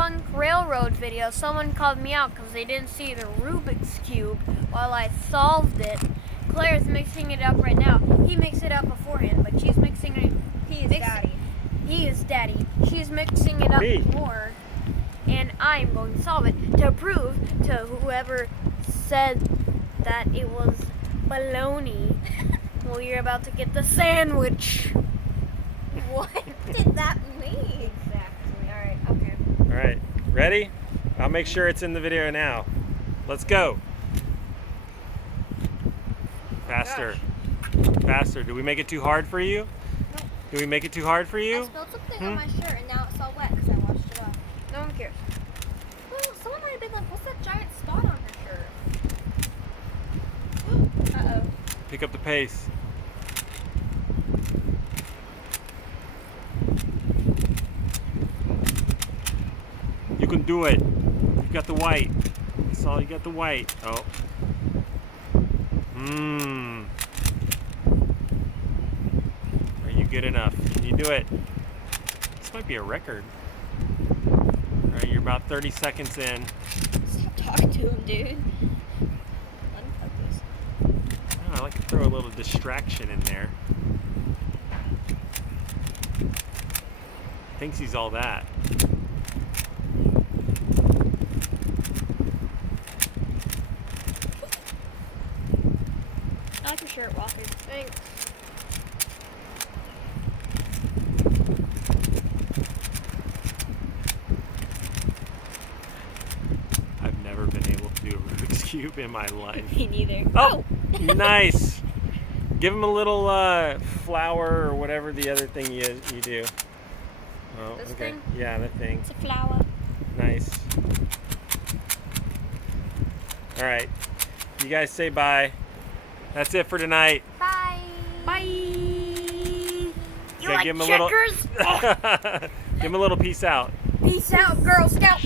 Funk Railroad video, someone called me out because they didn't see the Rubik's Cube while I solved it. Claire's mixing it up right now. He mixed it up beforehand, but she's mixing it. He is daddy. He is daddy. She's mixing it up more, and I'm going to solve it to prove to whoever said that it was baloney. Well, you're about to get the sandwich. What did that mean? Exactly. Alright, okay. Alright, ready? I'll make sure it's in the video now. Let's go. Faster. Faster. Did we make it too hard for you? Nope. Did we make it too hard for you? I spilled something on my shirt and now it's all wet because I washed it off. No one cares. Well, someone might have been like, what's that giant spot on her shirt? Uh-oh. Pick up the pace. You can do it. You got the white. That's all, you got the white. Oh. Are you good enough? Can you do it? This might be a record. Alright, you're about 30 seconds in. Stop talking to him, dude. Unplug this. Oh, I like to throw a little distraction in there. Thinks he's all that. I like your shirt, Walker. Thanks. I've never been able to do a Rubik's Cube in my life. Me neither. Oh, nice. Give him a little flower or whatever the other thing you do. Oh, This okay. thing? Yeah, that thing. It's a flower. Nice. All right. You guys say bye. That's it for tonight. Bye. Bye. You like give him a checkers? little. Give him a little peace out. Peace out, Girl Scout.